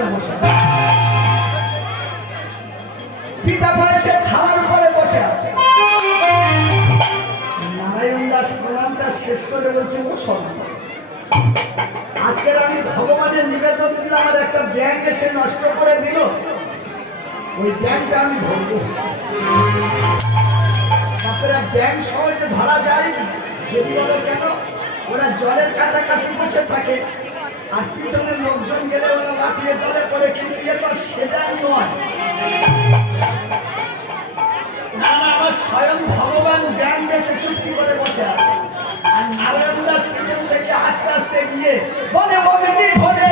করে বসে পিতা বয়সে থালার উপরে বসে আছে। নারায়ণ দাস প্রণামটা শেষ করে বলছে ও সর্ব আজকের আমি ভগবানের নিবেদন দিলে আমার একটা ব্যাংক এসে নষ্ট করে দিল, ওই ব্যাংকটা আমি ধরবো। তারপরে ব্যাংক সহজে ধরা যায় যদি বলো কেন, ওরা জলের কাছাকাছি বসে থাকে আর পিছনের লোকজন গেলে ওরা লাফিয়ে জলে পড়ে, কিন্তু এ তো সেজাই নয়। না না, আমার স্বয়ং ভগবান ব্যাংক এসে চুক্তি করে বসে আছে। আর নারায়ণ দাস পিছন থেকে আস্তে আস্তে গিয়ে বলে অগ্নি ধরে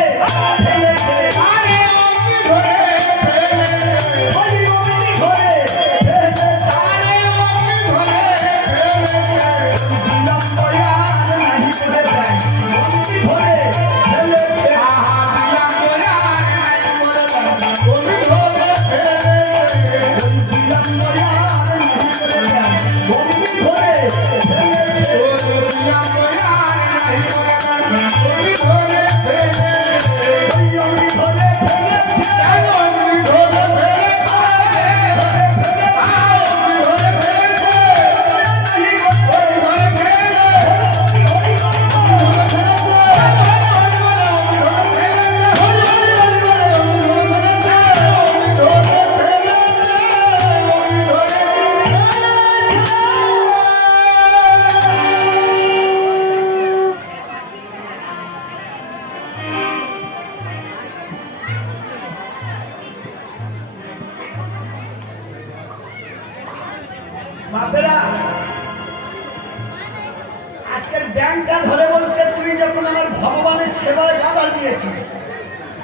আজকের ব্যাংকটা ধরে বলছে তুই যখন আমার ভগবানের সেবায় বাধা দিয়েছিস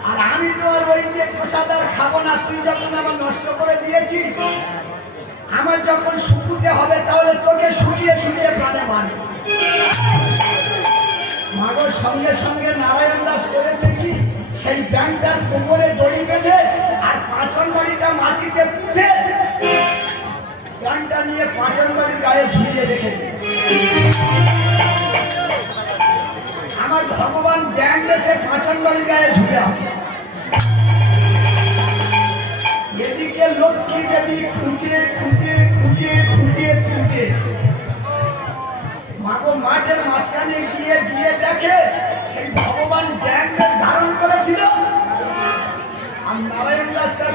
আর আমি তো আর ওই যে প্রসাদ আর খাবো না, তুই যখন আমার নষ্ট করে দিয়েছিস, আমার যখন শুকুতে হবে তাহলে তোকে শুকিয়ে শুকিয়ে প্রাণে মারব। মাগো সঙ্গে সঙ্গে নারায়ণ দাস করেছে কি, সেই ব্যাংকটার কোমরে দড়ি বেঁধে আর পাঁচন বাড়িটা মাটিতে পুঁতে ব্যাংকটা নিয়ে পাঁচন বাড়ির গায়ে ঝুলিয়ে রেখে আমার ভগবান ব্যাংক এসে পাঁচন বাড়ির গায়ে ঝুলে আছে। এদিকে লক্ষ্মী দেবী খুঁজে খুঁজে খুঁজে খুঁজে খুঁজে মাগো মাঠের মাঝখানে গিয়ে গিয়ে দেখে সেই ভগবান ব্যাংক ধারণ করেছিল আর নারায়ণ দাস তার